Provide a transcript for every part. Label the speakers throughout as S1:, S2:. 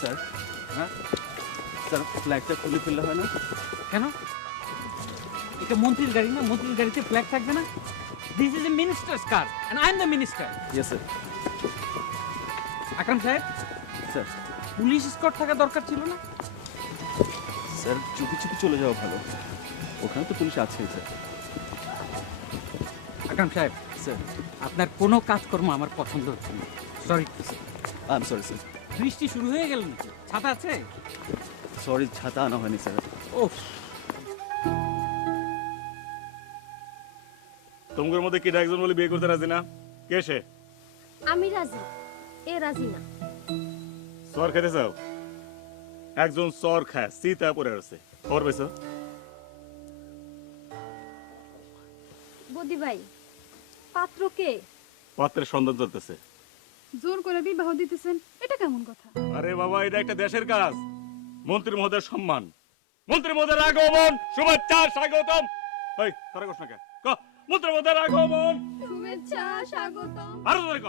S1: Sir
S2: হ্যাঁ?
S1: Sir ফ্ল্যাগটা খুলে ফেললে হয় না?
S2: কেন? এটা মন্ত্রীর গাড়ি না? মন্ত্রীর গাড়িতে ফ্ল্যাগ থাকবে না? This is a minister's car and I am the minister
S1: yes sir
S2: Akram সাহেব?
S1: স্যার
S2: পুলিশ স্কট থাকা দরকার ছিল না?
S1: স্যার চুপি চুপি চলে যাওয়া ভালো। ওখানে তো পুলিশ আছেই স্যার।
S2: আকরাম সাহেব
S1: স্যার
S2: আপনার কোনো কাজকর্ম আমার পছন্দ হচ্ছে না। Sorry sir
S1: I am sorry sir
S2: বৃষ্টি শুরু হয়ে গেল নাকি ছাতা আছে?
S1: সরি ছাতা আনা হয়নি স্যার
S2: ও
S3: তোমাদের মধ্যে কেটা একজন বলে বিয়ে করতে রাজি না? কে সে?
S4: আমি রাজি। এ রাজি না।
S3: সর খেতে চাও? একজন সর খায় সীতা পরে আছে। খবর পাইছো?
S4: বদি ভাই পাত্র কে?
S3: পাত্রের সন্ধান চলতেছে।
S5: জোর করে বিবাহ দিতেছেন এটা কেমন কথা?
S3: আরে বাবা এটা একটা দেশের কাজ। মন্ত্রী মহোদয়ের সম্মান। মন্ত্রী মহোদয়ের আগমন! শুভেচ্ছা স্বাগতম! এই তারা না কে ক মন্ত্রী মহোদয়ের আগমন!
S4: শুভেচ্ছা স্বাগতম!
S3: আরও ধরে ক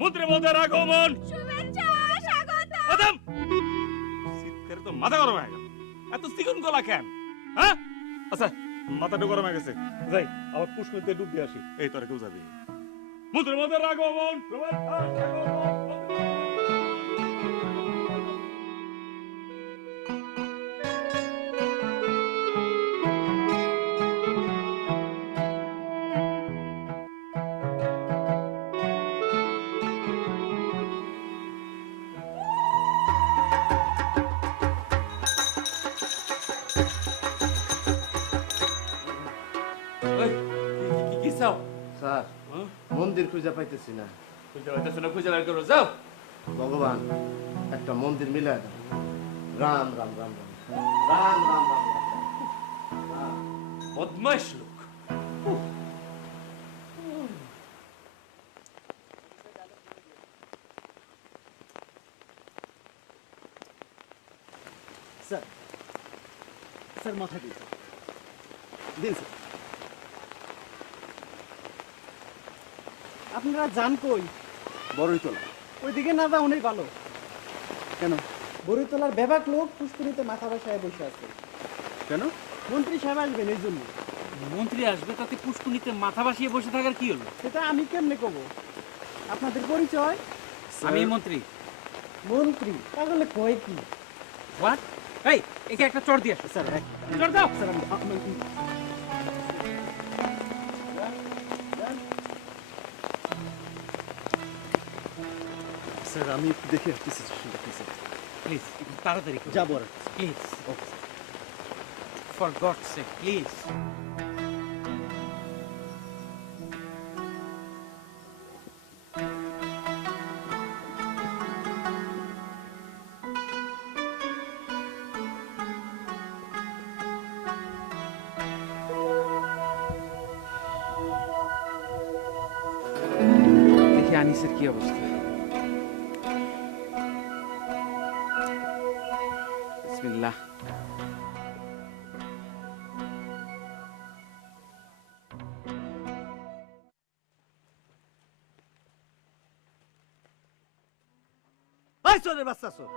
S3: মন্ত্রী মহোদয়ের আগমন!
S4: শুভেচ্ছা স্বাগতম!
S3: আদম! শীতকালে তো মাথা গরম হয়ে গেল। এত চিকন গলা কেন? হ্যাঁ? আচ্ছা মাথাটা গরম হয়ে গেছে। যাই আবার পুষ্করিতে ডুব দিয়ে আসি। এই তোরা কেউ যাবি?
S2: Oi, que, que, que são?
S6: Sabe?
S2: হ্যাঁ?
S6: মন্দির খুঁজে পাইতেছি না।
S2: খুঁজে পাইতেছি করো যাও।
S6: ভগবান একটা মন্দির মিলে রাম রাম রাম রাম রাম রাম রাম রাম
S2: লোক।
S1: স্যার স্যার মাথা দিন। দিন স্যার।
S7: আপনারা যান কই?
S1: বড়ই তোলা
S7: ওইদিকে না যাওয়াই ভালো।
S1: কেন?
S7: বড়িতলার বেবাক লোক পুষ্করিতে মাথা বসায় বসে আছে।
S1: কেন?
S7: মন্ত্রী সাহেব আসবেন এই জন্য।
S2: মন্ত্রী আসবে তাতে পুষ্কুনিতে মাথা ভাসিয়ে বসে থাকার কি হলো?
S7: সেটা আমি কেমনে কব? আপনাদের পরিচয়?
S2: আমি মন্ত্রী।
S7: মন্ত্রী? তাহলে কয় কি?
S2: হোয়াট এই একে একটা চড় দিয়ে আসো।
S7: স্যার
S2: চড় দাও।
S7: স্যার
S1: স্যার আমি একটু দেখে আসছি সিচুয়েশনটা কি স্যার?
S2: প্লিজ একটু তাড়াতাড়ি
S1: যাব আর
S2: please for God sake please দেখি আনিসের কি অবস্থা।
S6: চোরের বাচ্চা চোর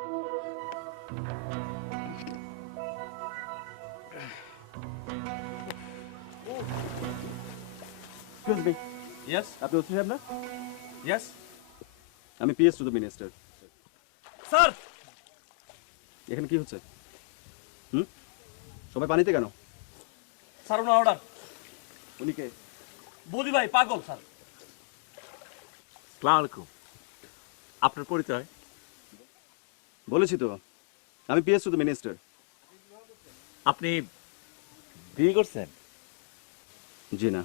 S1: আপনি ওসি সাহেব না
S2: ইয়েস
S1: আমি PS to the minister
S2: sir
S1: এখানে কি হচ্ছে? হুম? সবাই পানিতে কেন?
S8: স্যার ওনার অর্ডার
S1: উনি কে?
S8: বৌদি ভাই পাগল স্যার
S3: আলাইকুম আপনার পরিচয়?
S1: বলেছি তো। আমি পিএস টু দ্য মিনিস্টার
S3: আপনি বিয়ে করছেন?
S1: জি না।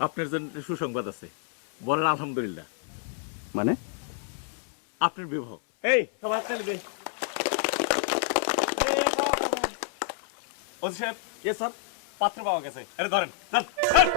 S3: আপনার জন্য সুসংবাদ আছে। বলেন আলহামদুলিল্লাহ।
S1: মানে?
S3: আপনার বিবাহ। এই সবাই চলবে ওসি সাহেব এ স্যার পাত্র পাওয়া গেছে। আরে ধরেন। চল, চল।